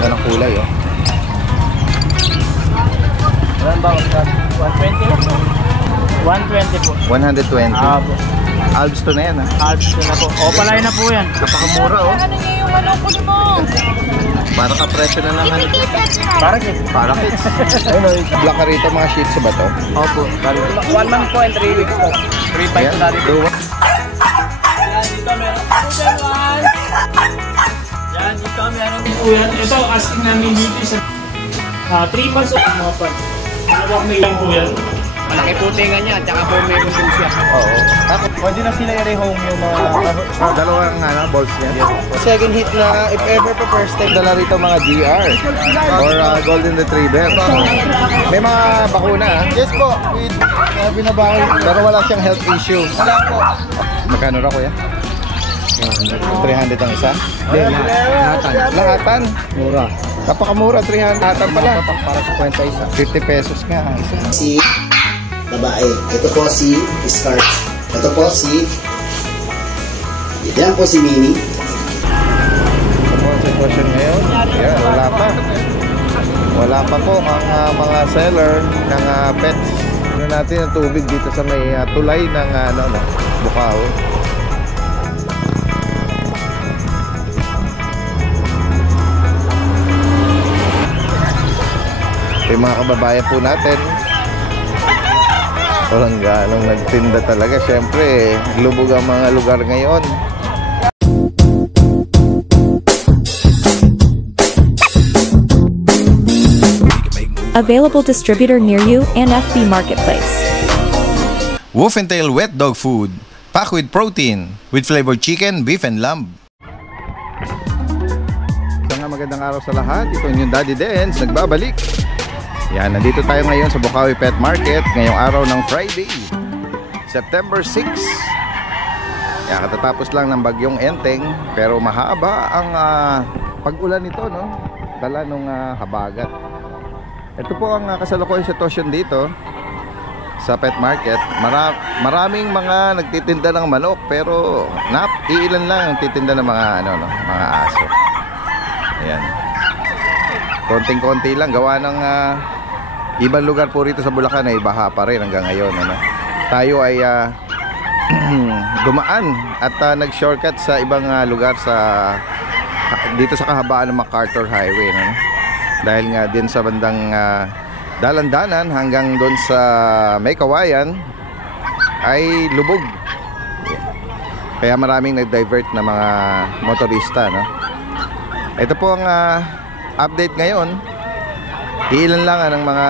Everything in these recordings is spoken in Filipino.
Ganda ng kulay, oh. Ilan ba? 120 lang po. 120 po. 120. Po. Alps to na yan, ha? Alps to na po. Opalay na po yan. Napakamura, oh. Ano niya yung manukul mo? Para ka-presyo na lang. Para kids. Para kids. Ayun, oh. Black ka rito, mga sheets ba to? Opo. 1 month po and 3 weeks po. 3 Yan, na rin po. Yan, dito meron po dyan, one. Yan, dito meron po yan. Ito, asking namin dito sa 3 months old mga pan. Malawak may lang po yan. Malaki po tinga niya at saka po may kusog siya. Oo. Pwede na sila i-rehome yung mga... Dalawang balls niya. Second hit na, if ever pa first time, dala rito mga GR or Golden Retriever. May mga bakuna, ha? Yes po. Binabakal. Pero wala siyang health issue. Wala po. Magkano ra, kuya? 300 ang isa? Lahatan. Lahatan? Mura. Napakamura, 300. Lahatan pala. Para sa 50 isa. 50 pesos nga ang isa. Si babae. Ito po si Scarf. Ito po si... Yan po si Mini. Ito po ang sitwasyon ngayon. Yan, wala pa. Wala pa po ang mga seller ng pets. Ano natin ang tubig dito sa may tulay ng Bukaw. Yung mga kababayan po natin, walang ganong nagtinda talaga. Siyempre, lubog ang mga lugar ngayon. Available distributor near you and FB Marketplace. Wolf and Tail Wet Dog Food, packed with protein, with flavored chicken, beef, and lamb. Isang magandang araw sa lahat. Ito yung Daddy Dance, nagbabalik. Yan, nandito tayo ngayon sa Bukawi Pet Market ngayong araw ng Friday, September 6. Yan, katatapos lang ng bagyong Enteng, pero mahaba ang pag-ulan nito, no? Dala nung habagat. Ito po ang kasalukuyang sitwasyon dito sa pet market. Maraming mga nagtitinda ng manok, pero iilan lang ang titinda ng mga mga aso. Ayan. Konting-konti lang gawa ng ibang lugar po rito sa Bulacan ay baha pa rin hanggang ngayon, ano. Tayo ay dumaan at nag-shortcut sa ibang lugar dito sa kahabaan ng MacArthur Highway, ano. Dahil nga din sa bandang dalan-danan hanggang doon sa May Kawayan ay lubog. Kaya maraming nag-divert na mga motorista, no. Ito po ang update ngayon. Ilan lang ang mga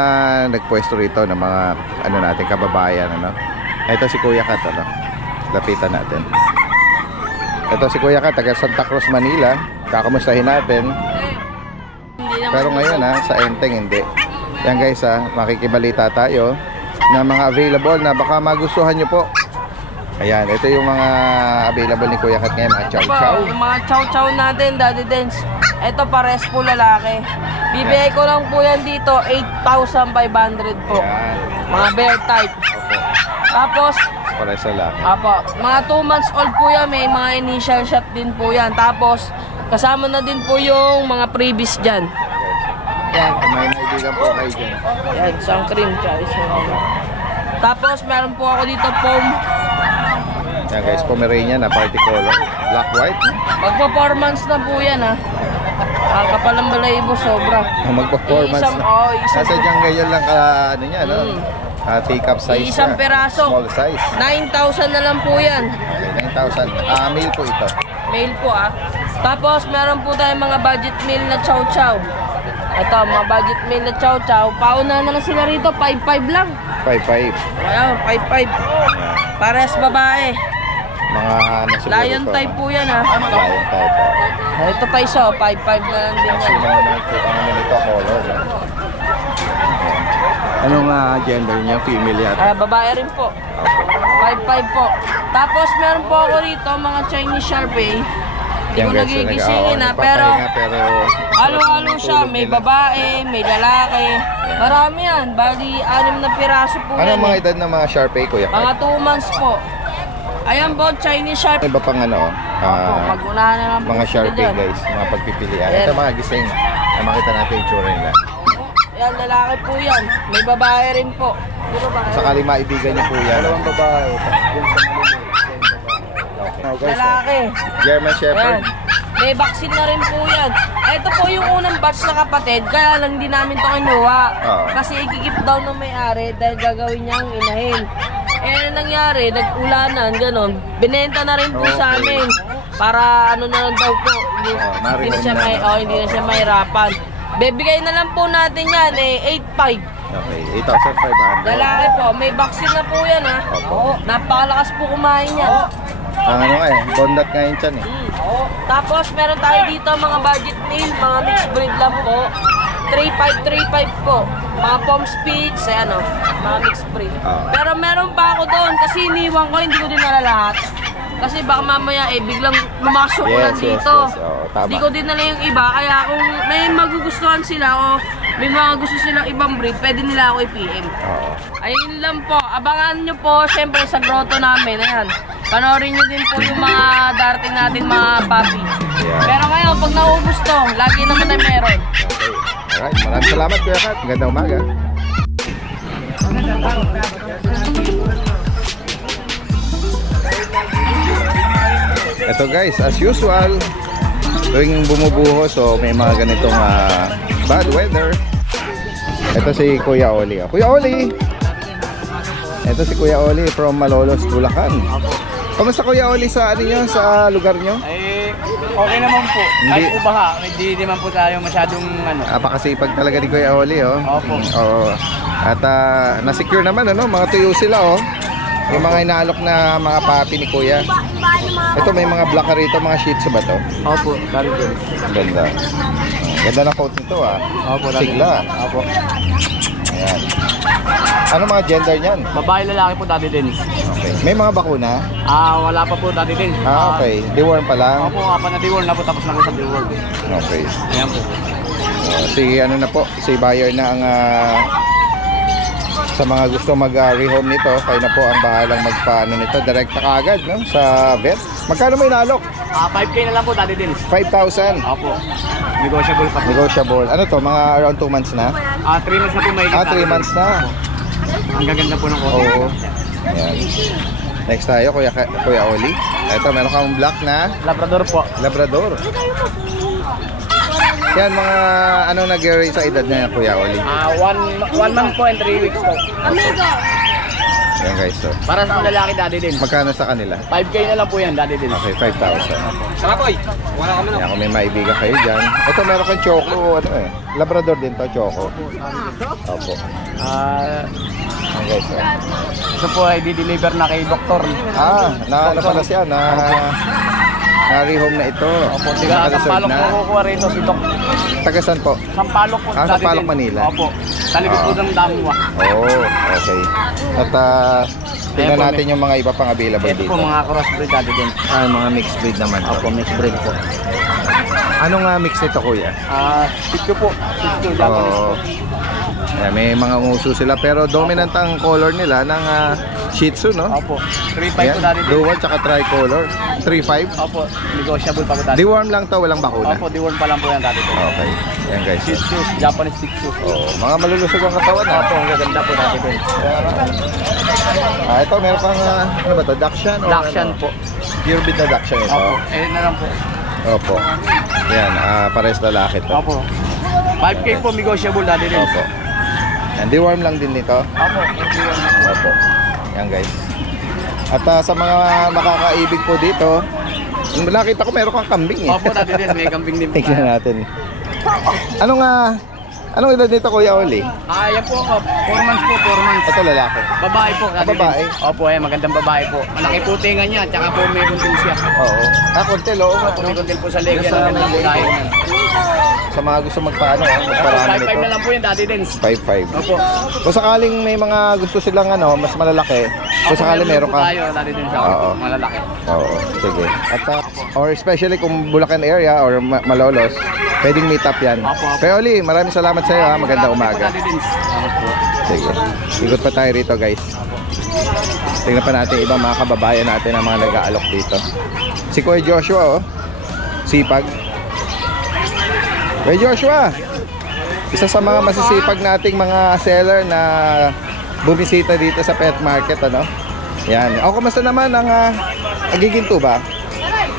nagpwesto rito ng mga natin kababayan, ano. Ito si Kuya Kat, ano. Lapitan natin. Ito si Kuya Kat, taga Santa Cruz, Manila. Kakamustahin natin. Pero ngayon sa Enteng hindi. Yan guys, makikibalita tayo na mga available na baka magustuhan nyo po. Ayan, ito yung mga available ni Kuya Kat ngayon, mga chow-chow. Yung mga chow-chow natin, Daddy Dance. Ito pares po lalaki. Bibigay ko lang po yan dito, 8,500 po. Ayan. Mga bear type. Opo. Tapos, Pares lalaki. mga 2 months old po yan, may mga initial shot din po yan. Tapos, kasama na din po yung mga previous dyan. Yan. May naibigan po kayo dyan. Yan, isang cream, tapos, meron po ako dito foam. Yan guys, Pomeranian na party color. Black white. Magpa-4 na po yan, kapal ang balahibo, sobra. Magpa-performance na. Isang Nasa dyan ganyan lang niya, no? Take-up size. Isang peraso. Small size. 9,000 na lang po yan. Okay, 9,000. Male po ito. Male po, Tapos, meron po tayong mga budget meal na chow-chow. Ito, mga budget meal na chow-chow. Pauna na lang sila rito, 5,500 lang. 5,500. Ayan, 5,500. Pares babae. Mga siguro Lion ito, type po yan, Lion type. Ito pa isa, 5,500 na lang din yan. Nito color. Anong gender niya? Female yata? Babae rin po. 5,500 po. Tapos meron po ako rito mga Chinese Sharpei. Hindi ko nagigisingin pero halo-halo siya. May babae, may lalaki. Marami yan. Bali, 6 na piraso po yan. Anong mga edad ng mga Sharpei, Kuya? Mga 2 months po. Ayan po, Chinese Sharpei. Iba pang mag-unahan na lang po mga sila Sharpei dyan. guys, mga pagpipilian. Ayan. Ito mga gising. Makita natin yung tsura nila. Yan, lalaki po yan. May babae rin po. May babae. Sakali maibigan niyo po yan. Dalawang babae. Tapos dun sa maliliit. Okay, guys. Lalaki. German Shepherd. Yan. May vaccine na rin po yan. Ito po yung unang batch na kapatid, kaya lang hindi namin ito kinuha. Oo. Kasi ikikip daw ng may-ari dahil gagawin niyang inahin. Eh, nangyari, nag-ulanan, gano'n. Binenta na rin po sa amin. Para ano na lang daw po. Hindi, hindi na siya hindi na siya mahirapan. Bebigay na lang po natin yan, 8.5. Okay, 8,500. Lalaki po, may vaccine na po yan ha. Oo, napakalakas po kumain yan. Ang ano nga eh, bondat nga yun dyan eh. Tapos meron tayo dito mga budget meal, mga mixed breed lang po. 3.5 po. Mga Pom Spitz, ayan o, mga mixed breed. Pero meron pa ako doon kasi iniwan ko, hindi ko din nala lahat. Kasi baka mamaya biglang lumasok ko lang dito. Oo, tama. Hindi ko din nala yung iba, kaya kung may magugustuhan sila o may mga gusto silang ibang breed, pwede nila ako i-PM. Oo. Ayun lang po, abangan nyo po syempre sa grotto namin, ayan. Panoorin nyo din po yung mga darating natin mga puppy. Yeah. Pero ngayon, pag naubos to, lagi naman tayo meron. Okay. Alright, maraming salamat Kuya Kat. Magandang umaga. Ito guys, as usual, tuwing bumubuho, so may mga ganitong bad weather. Ito si Kuya Oli. Kuya Oli! Ito si Kuya Oli from Malolos, Bulacan. Kamusta Kuya Oli sa ano nyo, sa lugar nyo? Eh, okay naman po. Hindi. Kahit po baha, hindi naman po tayo masyadong ano. Napakasipag talaga ni Kuya Oli, oh. Opo. Oo. At na-secure naman, ano, mga tuyo sila, oh. Yung mga inaalok na mga papi ni Kuya. Ito, may mga black rito, mga shih tzu ba to? Opo, dali din. Ganda. Ganda ng coat nito, ah. Opo, dali. Sigla. Opo. Ayan. Ano mga gender niyan? Babae lalaki po dati din. Okay. May mga bakuna? Wala pa po dati din. Okay. Deworm pa lang? Opo, na-deworm na po, tapos na sa deworm. Okay. Ayan po. Si ano na po, si buyer na ang sa mga gusto mag-rehome nito, kayo na po ang bahalang magpaano nito, direkta kaagad, no? Sa vet. Magkano may nalok? 5K na lang po dati din. 5,000. Opo. Negotiable pa po. Negotiable. Ano to? Mga around 2 months na? 3 months na po may 3 months na. Ang gaganda po ng kote. Oo. Ayan. Next tayo, Kuya Oli. Ito, meron kang black na Labrador po. Labrador. Yan, mga ano nag-rate sa edad niya, Kuya Oli? 1 month po and 3 weeks po. Yan guys, so. Para sa lalaki dati din. Magkano sa kanila? 5K na lang po yan dati din. Okay, 5,000. Saka po, wala kami Kaya kung may maibigan kayo dyan. Ito, meron kang choco, ano eh. Labrador din to, choco. Opo. Yan guys, so. Ito po ay di-deliver na kay doktor. Ano pala siya, na-rehome na ito. Opo, tiga Sampalok po kukuha rito si Dok. Tagasan po? Sampalok po. Sampalok, Manila. Opo, sa likod po ng Damwa. Oo, okay. At tingnan natin yung mga iba pang available Ito dito. po mga crossbreed dati din. Mga mixed breed naman. Opo, mixed breed po. Anong mix nito, Kuya? Shih po. Shih Japanese po. Ayan, may mga nguso sila pero dominant ang color nila ng Shih Tzu, no? Opo, 3.5 po dati din. Dual tsaka tricolor. 3.5. Opo, negotiable pa po dati. Deworm lang to, walang bakuna. Opo, deworm pa lang po yan dati din. Okay. Yan guys. Shih Tzu, Japanese Shih Tzu. Mga malulusog ang katawan na. Opo, ang gaganda po dati din. Ito, meron pang, ano ba to? Dachshund? Dachshund po. Pure breed na Dachshund ito. Opo, na lang po. Opo. Yan, pares lalaki to. Opo. 5K po, negotiable dati din. Opo. And deworm lang din nito. Opo, Opo. Yan guys. At sa mga makakaibig po dito, nakita ko meron kang kambing eh. Opo, dati din. May kambing din po. Tingnan natin. Anong edad nito, Kuya Oli? Yan po ako. 4 months po, 4 months. Ito lalaki. Babae po. dati din. Babae? Opo, magandang babae po. Malaki po tinga niya, tsaka po may kuntil siya. Oo. Kuntil, oo nga. May kuntil po sa leg yan. Ang ganda po tayo niyan. Sa mga gusto magpaano, magparami 5.5 nito. na lang po yan dati din. 5.5. Opo. Kung sakaling may mga gusto silang mas malalaki, kung sakaling meron ka. tayo dati din sa Oo. malalaki. Oo, sige. At or especially kung Bulacan area or Malolos, pwedeng meet up yan. Opo. Kaya Oli, maraming salamat sa iyo ha. Magandang umaga. Dati din. Opo. Sige. Ikot pa tayo rito guys. Tingnan pa natin ibang mga kababayan natin ang mga nag-aalok dito. Si Kuya Joshua, oh. Sipag. Kuya Joshua, Isa sa mga masisipag nating mga seller na bumisita dito sa pet market, ano? Yan. O, kumusta naman ang Agiginto ba?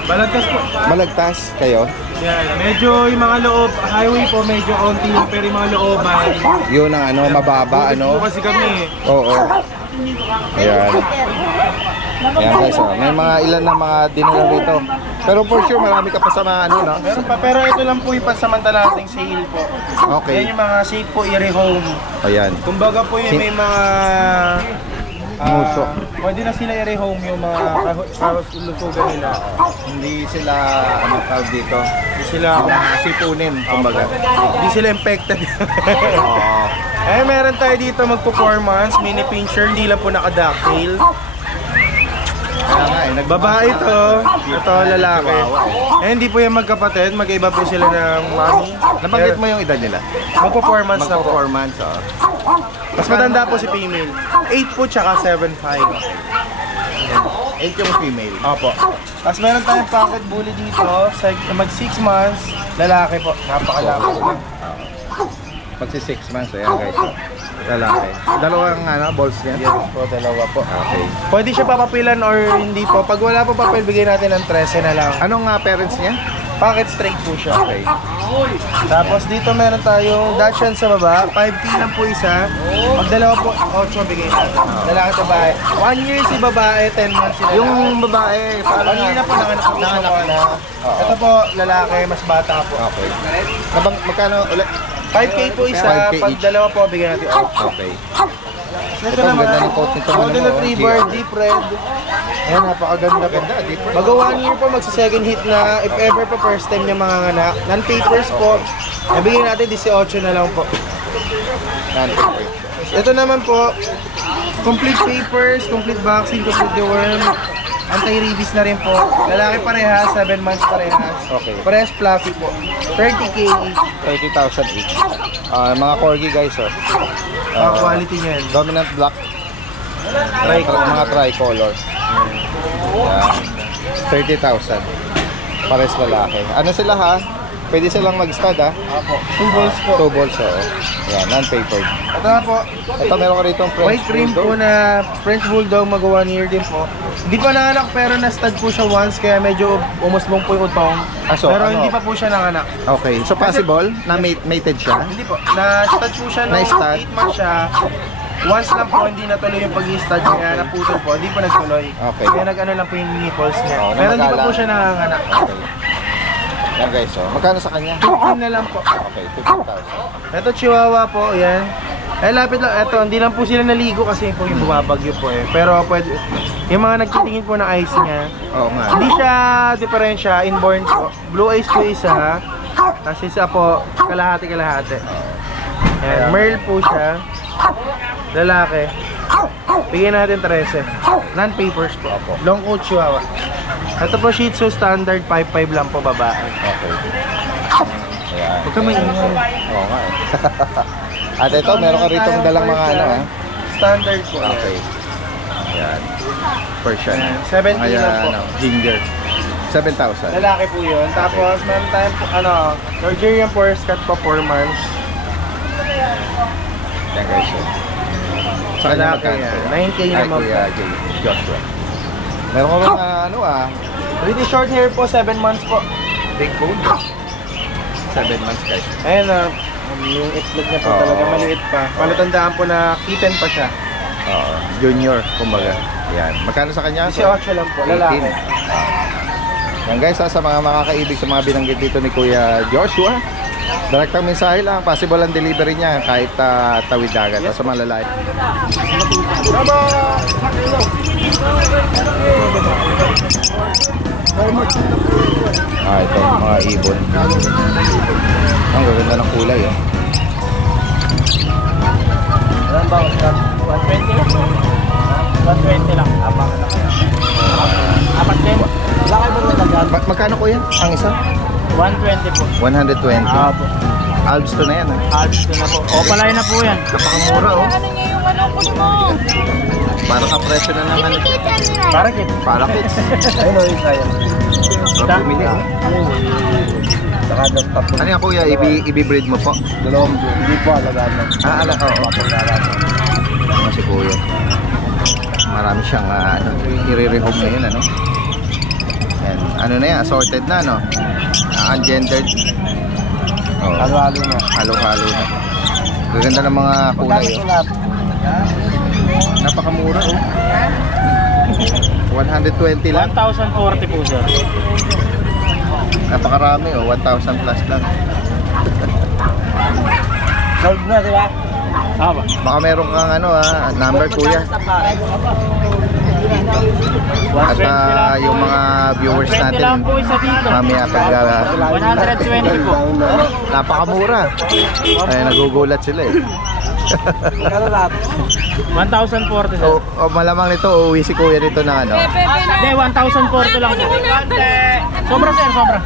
Balagtas po. Malagtas kayo? Yan. Medyo yung mga loob, highway po medyo onti lang, pero yung mga looban. Yun ang ano, mababa, ano? Po kasi kami. Oo. Ayan. Ayan guys, oh. May mga ilan na mga dinala rito. Pero for sure, marami ka pa sa mga ano, no? Meron pa, pero ito lang po yung pansamantala nating sale po. Okay. Yan yung mga safe po i-rehome. Ayan. Kumbaga po yung may mga... Muso. Pwede na sila i-rehome yung mga kahulusugan nila. Hindi sila, ano tawag dito? Hindi sila... Sipunin, kumbaga. Hindi sila infected. Oo. Eh, meron tayo dito magpo-4 months, mini pincher, hindi lang po naka-ducktail. Kaya nga eh, Babae to, ito lalaki. Eh, hindi po yung magkapatid, mag-iba po sila ng mommy. Nabanggit mo yung edad nila? Magpo-4 months na po. 4 months, oh. Mas matanda po si female. 8 po tsaka 7'5". 8 yung female. Opo. Tapos meron tayong pocket bully dito, mag 6 months, lalaki po. Napakalaki po. Magsi 6 months, ayan guys. Lalaki. Dalawang ano, balls niya? Yes po, dalawa po. Okay. Pwede siya papapilan or hindi po. Pag wala po papel, bigay natin ng 13 na lang. Anong parents niya? Pocket straight po siya. Okay. Tapos dito meron tayong Dachshund sa baba, 5K lang po isa. Pag dalawa po, 8 bigay natin. Lalaki at babae. 1 year si babae, 10 months si lalaki. Yung babae, One year na po, nanganak po siya. Ito po, lalaki, mas bata po. Okay. Magkano ulit? 5K po isa, 5K pag each. dalawa po, bigyan natin 8. Okay. Ito Ito, ang naman, ganda ng coat nito. Golden Retriever, deep red. Ayan, napakaganda po. Bago 1 year po, magsa-second hit na, if ever po first time niya manganganak. Non-papers po, nabigyan natin 18 na lang po. Ito naman po, complete papers, complete vaccine, complete deworm, anti-rabies na rin po. Lalaki parehas, 7 months parehas. Okay. Parehas fluffy po. 30K, 30,000 each. Mga corgi guys, oh. quality niyan. Dominant black. Mga tricolor. Yan. 30,000. Pares lalaki. Ano sila ha? Pwede silang mag-stud ha? Apo. 2 balls po. 2 balls, oh. Yan, non-papered. Ito na po, Ito meron ko rito French white cream po Bulldog. na French Bulldog, mag 1 year din po. Hindi pa nanganak pero na-stud po siya once kaya medyo umusbong po yung utong. So, pero ano? hindi pa po siya nanganak. Okay, so possible na mated siya? Hindi po, na-stud po siya nung Na-stud? 8 months siya. Once lang po hindi natuloy yung pag-i-stud kaya naputol po, hindi pa nagtuloy. Okay. Kaya nag-ano lang po yung nipples niya. Oh, pero hindi pa namagala. po siya nanganak. Okay. Yan guys, oh. Magkano sa kanya? 15 na lang po. Okay, 50,000. Ito chihuahua po, yan. Eh lapit lang, eto, hindi lang po sila naligo kasi po yung bumabagyo po eh. Pero pwede, yung mga nagtitingin po ng eyes niya, Oo nga. hindi siya diferensya, inborn po. Blue eyes po isa, tapos isa po, kalahati-kalahati. Yan, Merle po siya, lalaki. Bigyan natin 13. Non-papers po. Long coat chihuahua. Ito po Shih Tzu standard, 5'5 lang po babae. Okay. Ayan. Huwag ka maingay. Oo nga eh. At ito, meron ka rito dalang mga ano ha? Standard po. Okay. Ayan. Persian. 17 Ayan, lang po. ano, ginger. 7,000. Lalaki po yun. Tapos meron tayong po, Nigerian Forest Cat po 4 months. Yan guys. Sa kanya Lalaki magkano? yan. 9K Ay, naman Kuya po. Joshua. Meron ka mga ano Pretty short hair po, 7 months po. big bone. 7 months guys. Ayan yung itlog niya po Oo. talaga maliit pa. Palatandaan po na kitten pa siya. Oo. Junior, kumbaga. Yan. Magkano sa kanya? 18 lang po, lalaki. 18. Yan guys, sa mga makakaibig sa mga binanggit dito ni Kuya Joshua. Direktang mensahe lang, possible ang delivery niya kahit tawid dagat o sa mga lalaki. Ito mga ibon. Ang gaganda ng kulay eh. Ilan ba? 120 lang. 120 lang. Apat din. Laki ba nilagyan? Magkano kuya? Ang isa? 120 po. 120. Po. Alps to na yan Alps ko na po. Opalay na po yan. Napakamura oh. Para ka presyo na naman. Para kit. Para kids. Ayun o, yung kaya. Bumili oh. Saka ng tapos. Ano yan kuya, i-breed mo po? Dalawang hindi po alagaan mo. Oo. Ano si kuya? Marami siyang i-rehome ngayon, ano? Yan. Ano na yan, assorted na, no? Ungendered. Oh. Halo-halo na. Halo-halo na. Gaganda ng mga kulay. Oh. Napakamura, oh. 120 lang. 1,040 po sir. Napakarami, oh. 1,000 plus lang. Sold na, di ba? Ba? Baka meron kang number kuya. At yung mga viewers 20 natin lang po isa dito. mamaya pag 120 po. napakamura. Ay nagugulat sila eh. 1,040 sir. Malamang nito uuwi si kuya dito ng ano. Hindi, 1,040 lang po. Sobra sir, sobra.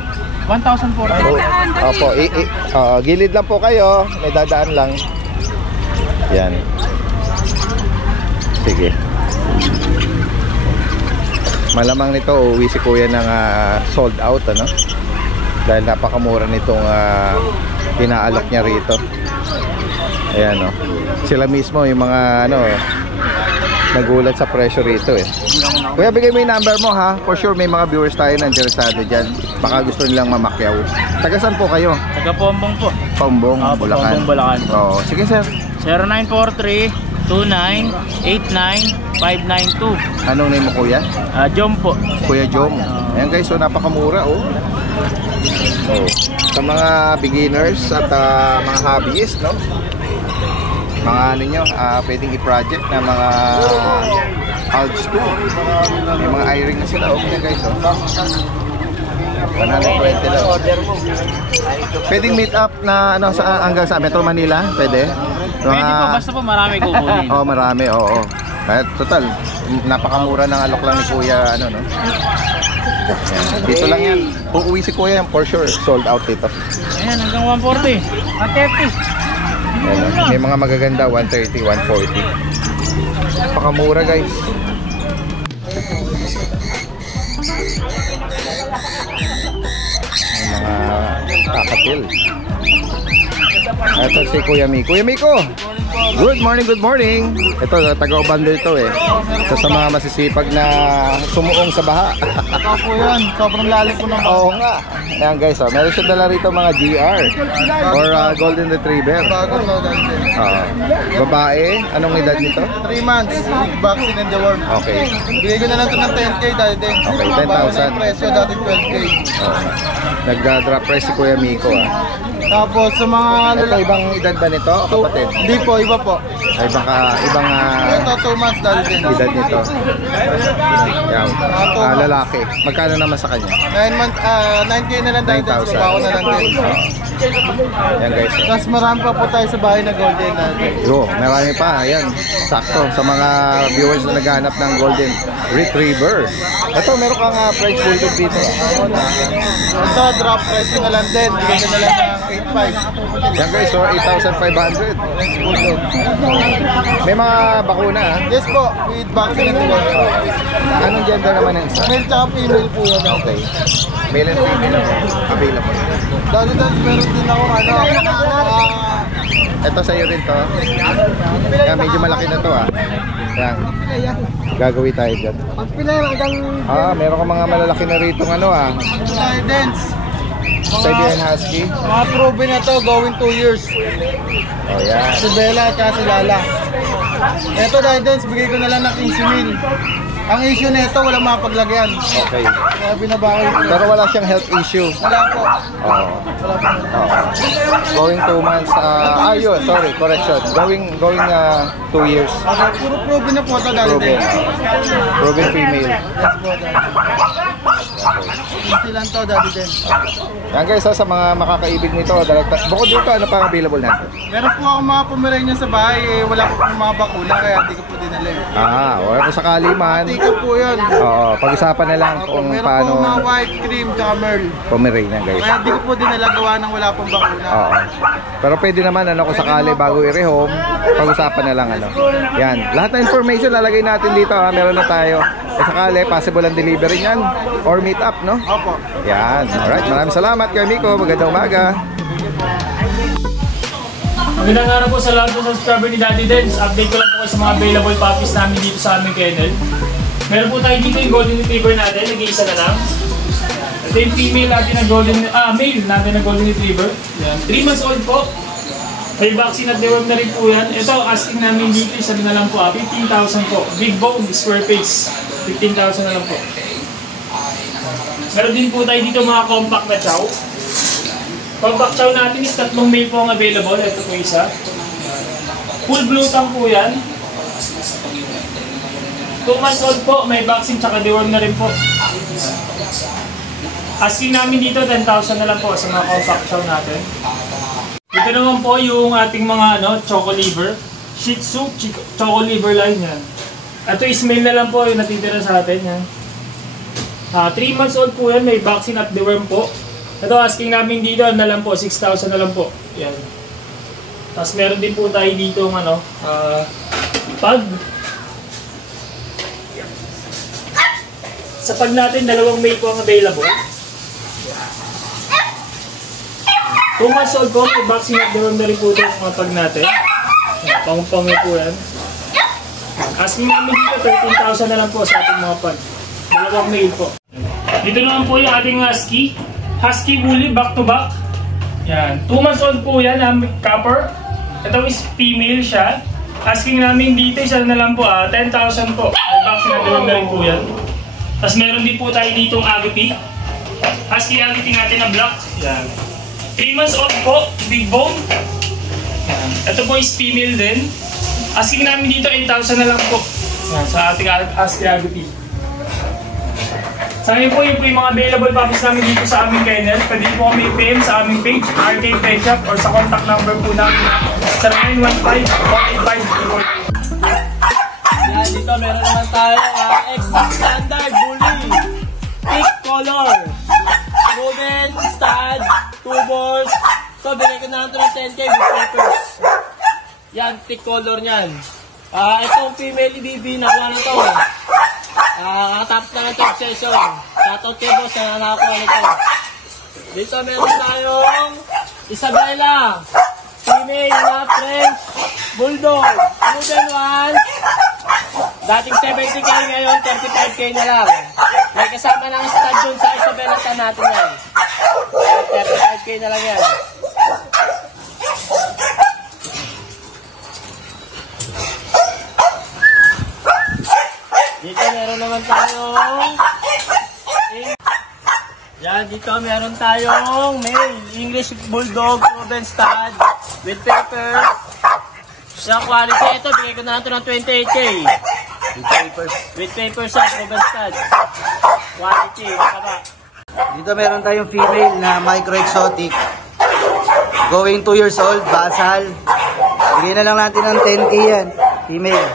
1,040. Opo, gilid lang po kayo. May dadaan lang. Yan. Sige. Malamang nito uuwi si kuya ng sold out, ano? Dahil napakamura nitong pinaalok niya rito. Ayan, sila mismo yung mga nagulat sa presyo rito eh. Kuya, bigay mo yung number mo ha. For sure may mga viewers tayo na interesado dyan. Baka gusto nilang mamakyaw. Taga saan po kayo? Taga Pombong po. Pombong, Bulacan. Pombong, Bulacan. Oo, sige sir. 0943-29-592. Anong name mo kuya? Jom po. Kuya Jom. Ayan guys, so napakamura oh. Sa mga beginners at mga hobbyists, no? Mga nyo, pwedeng i-project na mga old school. May mga i-ring na sila. Okay guys, oh. 120 lang. Pwedeng meet up na hanggang sa Metro Manila? Pwede? Pwede po, basta po marami kukunin. Marami, oo. Kahit total, napakamura ng alok lang ni kuya, no? Ayan. Dito lang yan. Kung uwi si kuya, for sure, sold out dito. Ayan, hanggang 140. 130. Ayan, may mga magaganda, 130, 140. Napakamura guys. May mga kakatil. Ito si Kuya Miko. Kuya Miko! Good morning, good morning. Ito, taga-Obando ito eh. Ito sa mga masisipag na sumuong sa baha. Ito po yan. Sobrang lalim po ng baha. Oo nga. Ayan guys, meron siya dala rito mga GR or Golden Retriever. Bago na natin. Babae, anong edad nito? 3 months. Vaccine and the worm. Okay. Bigay ko na lang ito ng 10K dahil din. Okay, 10,000. Bago na yung presyo dati 12K. Nag-drop price si Kuya Miko Tapos sa mga Ito, ibang edad ba nito? Kapatid? Hindi po, iba po. Ay, ibang Ito 2 months dahil din. edad nito. Yan. Lalaki. Magkano naman sa kanya? 9 months, 9K na lang dahil din. 9,000. Bago na lang din. Yan guys. Tapos marami pa po tayo sa bahay na golden natin. Marami pa. Ayan. Sakto. Sa mga viewers na naghahanap ng Golden Retriever. Ito, meron kang French Bulldog dito. Ito, drop price ko na lang din. Bigyan ko na lang ng 8,500. Yan guys, so 8,500. May mga bakuna Yes po, with vaccine and the worm. Anong gender naman ang isa? Male tsaka female po yan. Okay. Male and female available. Dali-dali, meron din ako Ito sa'yo rin to. Yan, medyo malaki na to Yan. Gagawin tayo dyan. Meron ka mga malalaki na rito Guidance. Siberian Husky. Mga proven na to, going 2 years. Yan. Si Bella at si Lala. Ito guidance, bigay ko na lang ng 15,000. Ang issue nito, walang mapaglagyan. Okay. Kaya binabawal ko. Pero wala siyang health issue. Wala po. Oo. Going 2 months. Yun, sorry, correction. Going 2 years. Puro proven na po ito dahil Proven. din. Proven female. Yes po, dahil. Hindi lang to, dahil din. Yan guys, sa mga makakaibig nito, bukod dito, ano pang available natin? Meron po ako mga Pomeranian sa bahay, wala po pong mga bakuna, kaya hindi ko po dinala. Or kung sakali man. Hindi ko po yun. Oo, pag-usapan na lang kung Meron paano po mga white cream tsaka merl. Pomeranian guys. Kaya hindi ko po dinala gawa ng wala pong bakuna. Oo. Pero pwede naman kung sakali bago i-rehome, pag-usapan na lang Yan. Lahat ng information lalagay natin dito Meron na tayo sakali, possible ang delivery niyan or meet up, no? Opo. Yan. Alright, maraming salamat Kuya Miko. Magandang umaga. Magandang araw po sa lahat ng subscriber ni Daddy Dens. Update ko lang po kayo sa mga available puppies namin dito sa aming kennel. Meron po tayo dito yung golden retriever natin, nag-iisa na lang. Ito yung female natin na male natin na golden retriever. Yan. 3 months old po. May vaccine at deworm na rin po yan. Ito, asking namin dito, isa na lang po, 15,000 po. Big bone, square face, 15,000 na lang po. Meron din po tayo dito mga compact na chow. Compact chow natin is 3 male po ang available. Ito po isa. Full blue tongue po yan. 2 months old po, may vaccine tsaka deworm na rin po. Asking namin dito, 10,000 na lang po sa mga compact chow natin. Ito naman po yung ating mga choco liver. Shih Tzu, choco liver line yan. Ito is male na lang po yung natitira sa atin. Yan. 3 months old po yan, may vaccine at deworm po. Ito asking namin dito na lang po, 6,000 na lang po. Yan. Tapos meron din po tayo dito ng pag. Sa pag natin, 2 male po ang available. 2 months old po, may vaccine at deworm na rin po ito ang mga pag natin. Pang-pang po yan. Asking namin dito, 13,000 na lang po sa ating mga pag. 2 male po. Dito naman po yung ating husky. Husky Woolly, back to back. Yan. 2 months old po yan, copper. Ito is female siya. Asking namin dito, isa na lang po, 10,000 po. May vaccine at deworm na rin po yan. Tapos meron din po tayo ditong Agouti. Husky Agouti natin na black. Yan. 3 months old po, big bone. Yan. Ito po is female din. Asking namin dito, 8,000 na lang po. Yan, sa ating Husky Agouti. Sa ngayon po, yun po yung mga available puppies namin dito sa aming kennel. Pwede po kami i-PM sa aming page, Arcade Pet Shop, or sa contact number po namin sa 915-185-442. Yan, dito meron naman tayo extra standard bully. Thick color. Proven, stud, 2 balls. So, binigyan ko na lang ito ng 10K with papers. Yan, thick color niyan. Itong female BB, nakuha na ito. Tapos na ng third session. Shoutout kay boss na nakakuha nito. Dito meron tayong Isabella. Female na French Bulldog. Modern one. Dating 70K ngayon, 35K na lang. May kasama ng stud dun sa Isabella sa natin yan. 35K na lang yan. Dito meron naman tayong dito meron tayong male English Bulldog proven stud with paper. Sa quality ito, bigay ko na ito ng 28K. With papers sa proven stud. Quality, makaba. Dito meron tayong female na micro exotic. Going 2 years old, basal. Bigyan na lang natin ng 10K yan. Female.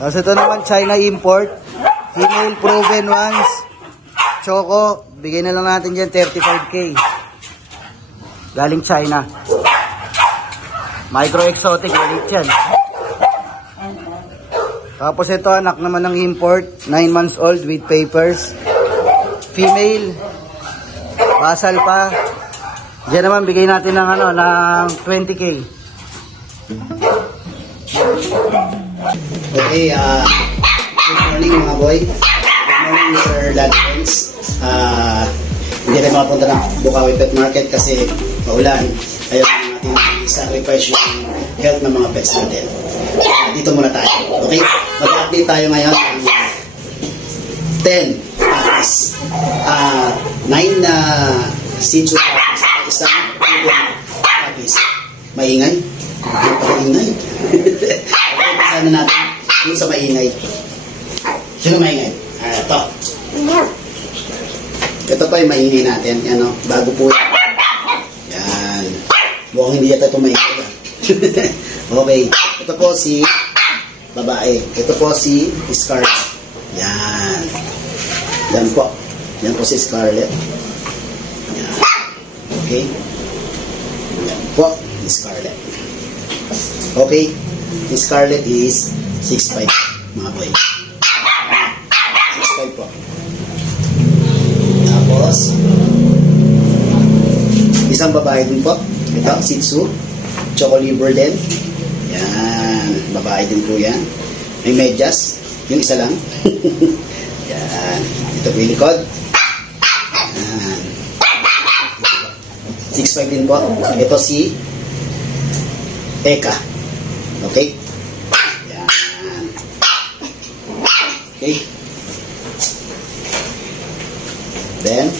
Tapos ito naman China import. Female proven ones. Choco. Bigay na lang natin dyan 35K. Galing China. Micro exotic. Galit yan. Tapos ito anak naman ng import. 9 months old with papers. Female. Basal pa. Diyan naman bigay natin ng ng 20K. Okay, good morning mga boy. Good morning Mr. Dadens. Hindi tayo makapunta ng Bukawi Pet Market kasi paulan. Ayaw natin sacrifice yung health ng mga pets natin. Dito muna tayo. Okay? Mag-update tayo ngayon ng 10 puppies. 9 na Shih Tzu puppies. Isang puppies. Maingay? Maingay? Okay, pasahan na natin dun sa maingay. Sino maingay? Ito. Ito pa yung maingay natin. Yan o. Bago po yan. Yan. Mukhang hindi yata ito maingay. Okay. Ito po si babae. Ito po si Scarlet. Yan. Yan po. Yan po si Scarlet. Yan. Okay. Yan po, Scarlet. Okay, yung Scarlet is 6'5", mga boy. 6'5" po. Tapos, isang babae din po. Ito, Shih Tzu. Choco Liver din. Yan, babae din po yan. May medyas. Yung isa lang. Yan. Ito po yung likod. Yan. 6'5" din po. Ito si Eka. Okay? Yan. Okay? Then,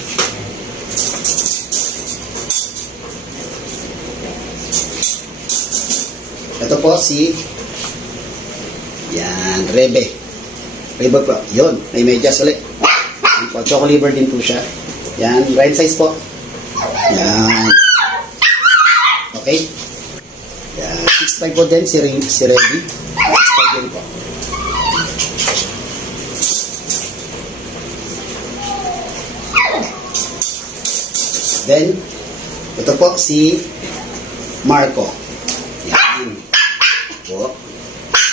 ito po si yan, Rebe. Rebe po. Yun, may medyas ulit. Choco Liver din po siya. Yan, right size po. Yan. Okay? Yan, 6'5" po din si Rebe. 6'5" din po. Then, ito po si Marco. Yan. Po.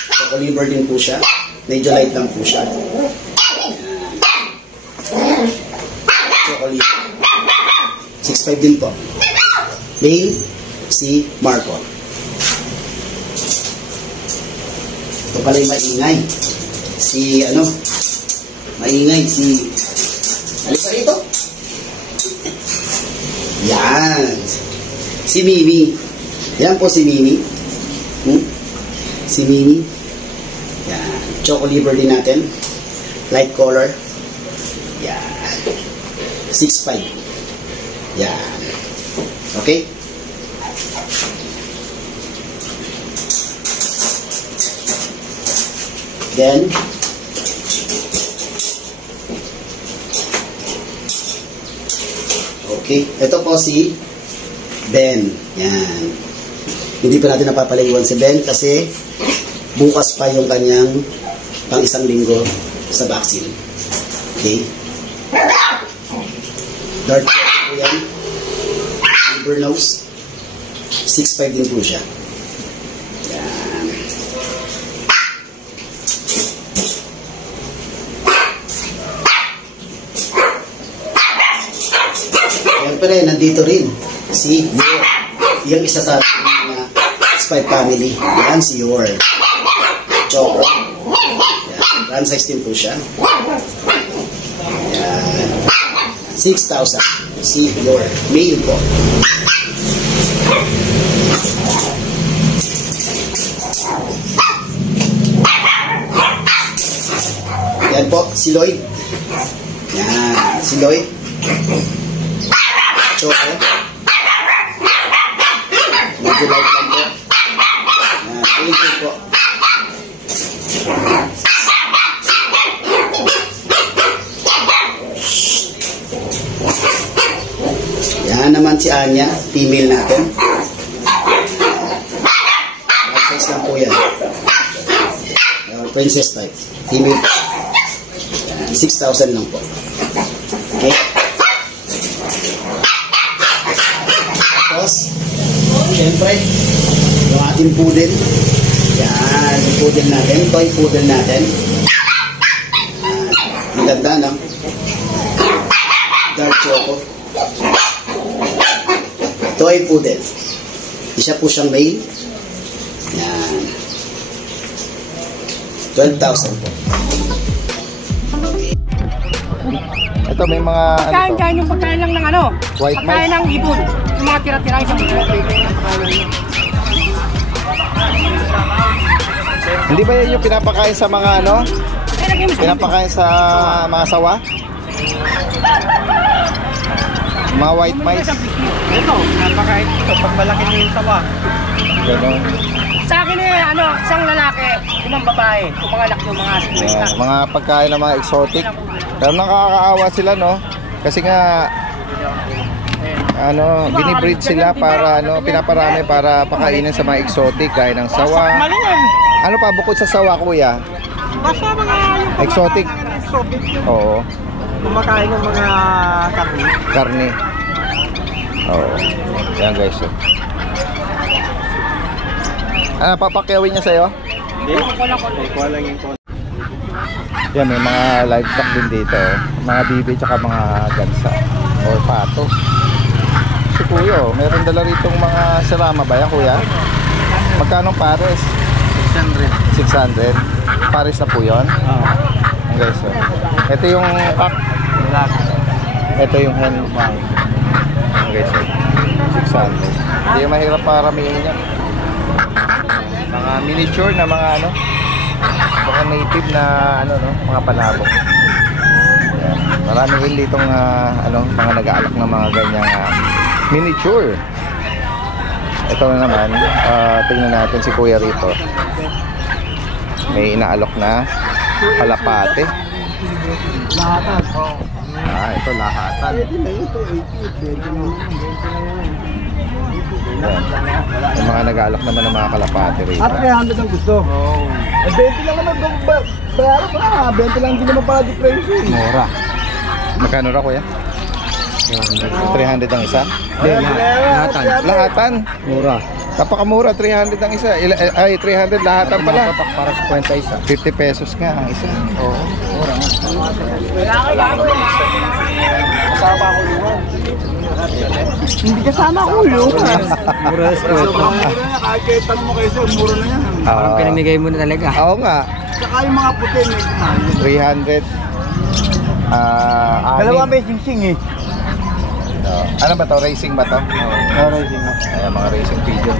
Choco Liver din po siya. Medyo light lang po siya. Yan. Choco Liver. 6'5" din po. Male, si Marco. Ito pala yung maingay. Si, maingay, si, alisa rito. Yan. Si Mimi. Yan po si Mimi. Si Mimi. Yan. Choco Liver din natin. Light color. Yan. 6'5". Yan. Okay? Then, okay, ito po si Ben. Yan. Hindi pa natin napapalayuan si Ben kasi bukas pa yung kanyang pang isang linggo sa vaccine. Okay? Dark chocolate po yan. Liver nose. 6'5" din po siya. Yan. Siyempre, nandito rin si Yor. Yung isa sa mga Spy family. Yan si Yor. Choco. Yan. Run size din po siya. Yan. 6,000. Si Yor. Male po. Yan po, si Lloyd. Yan. Si Lloyd. Choco. Medyo light lang po. Yan, ayun po. Yan naman si Anya, female natin. Light size lang po yan. Princess type. Female. Yan, 6,000 lang po. Okay. Tapos, siyempre, yung ating poodle. Yan, yung poodle natin. Toy poodle natin. Ang ganda, no? Dark choco. Toy poodle. Isa po siyang male. Yan. 12,000 po. Ito may mga Pagkain dyan yung pagkain lang ng White pagkain ng ibon. Yung mga tira-tira sa mga Hindi ba yan yung pinapakain sa mga pinapakain sa mga sawa? Mga white mice? Ito, napakain ito. Pag malaki na yung sawa. Gano'n. Sa akin isang lalaki, limang babae. Kung mga anak yung mga asin. Mga pagkain ng mga exotic. Pero nakakaawa sila, no? Kasi nga binibreed sila para pinaparami para pakainin sa mga exotic gaya ng sawa. Ano pa bukod sa sawa, kuya? Basta mga yung Exotic. exotic yung Oo, kumakain ng mga karne. karne. Oo. Yan guys. Papakyawin niya sa'yo? Yan, may mga livestock din dito. Mga bibi tsaka mga gansa. Or pato. Si Kuya, meron dala rito mga serama ba yan, Kuya? Magkano pares? 600. Pares na po yun? Oo. Okay, so. Ito yung pack. Ito yung hen. Okay, so. 600. Hindi yung mahirap paramihin yan. Mga miniature na mga ano, mga native na ano, no, mga palabok. Yan. Maraming hill ditong ano, mga nag-aalak ng mga ganyang miniature. Ito na naman, tingnan natin si Kuya rito. May inaalok na kalapate. Lahatan. Ito lahatan. Yan. Yung mga nag-aalok naman ng mga kalapate rito. 300 ang gusto. 20 lang naman. Bayaran pa na. 20 lang din naman para difference. Mura. Magkano ra, Kuya? 300 ang isa? Lahatan. Lahatan? Mura. Napakamura, 300 ang isa. Ay, 300 lahatan pala. Para sa 50 isa. 50 pesos nga ang isa. Oo, mura nga. Kasama ako luwan. Hindi kasama ako luwan. Mura na sa kahit tanong mo kayo sir, mura na yan. Parang pinamigay mo na talaga. Oo nga. Saka yung mga puti, may 300. Dalawa may sing-sing eh. Ano ba to? Racing ba to? Racing na. Ayan, mga racing pigeon.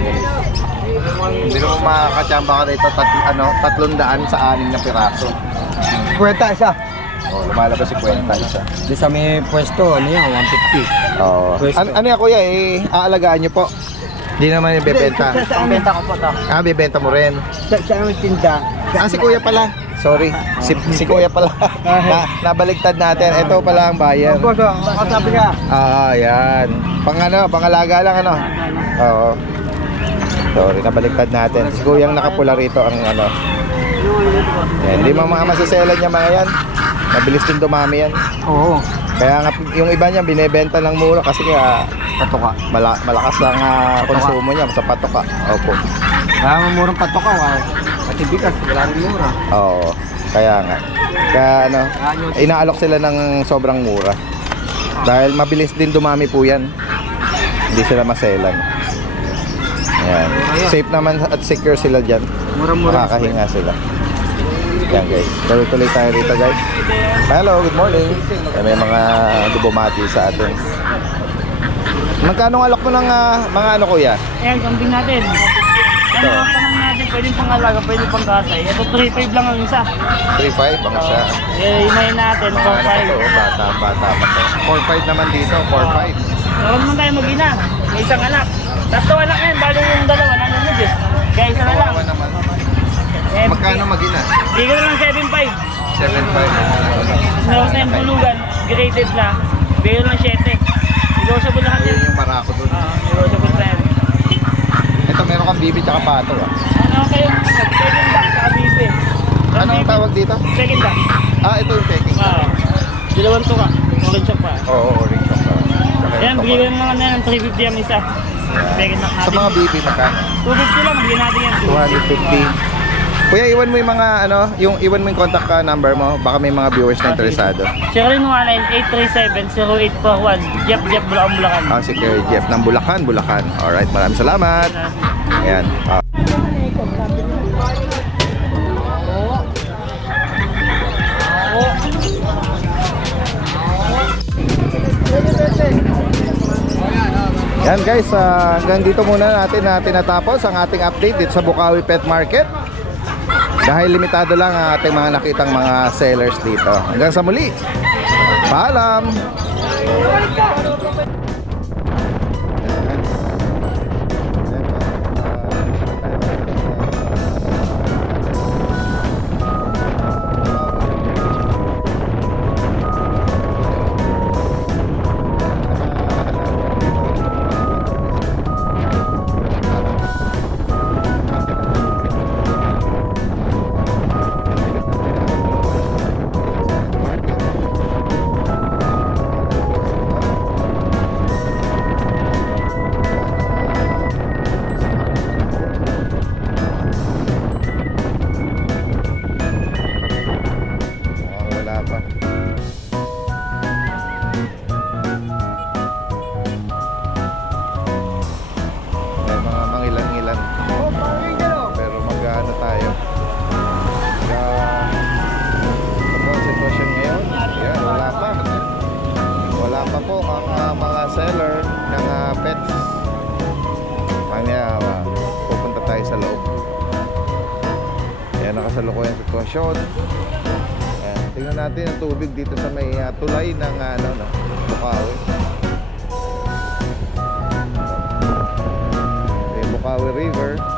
Hindi naman makakachamba ka rito 300 sa 6 na piraso. Kwenta isa. Lumalabas si Kwenta isa. Di sa may pwesto, ano yan, 150. Ano yan, Kuya? Aalagaan nyo po? Hindi naman yung bebenta. Benta ko po to. Bebenta mo rin. Sa aming tinda. Si Kuya pala. Sorry. Si Kuya pala. Nabaligtad natin. Ito pala ang buyer. Opo, kasabi ka. Yan. Pangalaga lang ano. Oo. Sorry, nabaligtad natin. Si Kuyang nakapula rito ang ano. Yan, hindi mga masiselan niya mga yan. Mabilis din dumami yan. Oo. Kaya nga yung iba niya binebenta lang mura kasi patoka. Malakas ang konsumo niya sa patoka. Opo. Kaya murang patoka. Pati bigas, wala rin mura. Oo. Kaya nga. Kaya ano, inaalok sila ng sobrang mura. Dahil mabilis din dumami po yan. Hindi sila maselan. Ayan. Safe naman at secure sila dyan. Makakahinga sila. Yan guys. Tuloy-tuloy tayo rito guys. Hello, good morning. May mga bumati sa atin. Magkano alok mo ng mga ano, Kuya? Ayan, kambing natin. Ito. Tanong natin, pwedeng pangalaga, pwedeng pangkatay. Ito 3.5 lang ang isa. 3.5 baka siya. Himayin natin, 4.5. Bata pa to. 4.5 naman dito, 4.5. Huwag naman tayo mag-ina. May isang anak. Tatlo anak yan, bali yung dalawa, nanonood eh. Kaya isa na lang. Kawawa naman. Magkano mag-ina? Bigyan ko lang 7.5. 7.5. Meron tayong bulugan, graded na. Bigyan ko lang 7. Negotiable na kanya. Yung marako dun. Negotiable na yan. Ito meron kang bibi tsaka pato Ano kayo? Second back sa bibi. Ano ang tawag dito? Second back. Ito yung peking. Dalawang tuka. Orange shop pa. Oo, orange shop. Yan, bigyan mo naman yan ng 350 ang isa. Second back natin. Sa mga bibi magkano? 250 lang, bigyan natin yan. 250. Kuya, iwan mo yung mga iwan mo yung contact number mo. Baka may mga viewers na interesado. 0919-837-0841. Jeff, Bulacan. Si Kuya Jeff ng Bulacan. Alright, maraming salamat. Ayan. Yan guys, hanggang dito muna natin tinatapos ang ating update dito sa Bukawi Pet Market. Dahil limitado lang ang ating mga nakitang mga sellers dito. Hanggang sa muli. Paalam! wala pa. May mga mangilan-ngilan. Pero mag-ano tayo. Ito po ang sitwasyon ngayon. Yan, wala pa. Wala pa po ang mga seller ng pets. Kanya, pupunta tayo sa loob. Ayan, nakasalukuyan ang sitwasyon. Ayan, tingnan natin ang tubig dito sa may tulay ng Bukawi. Bukawi River.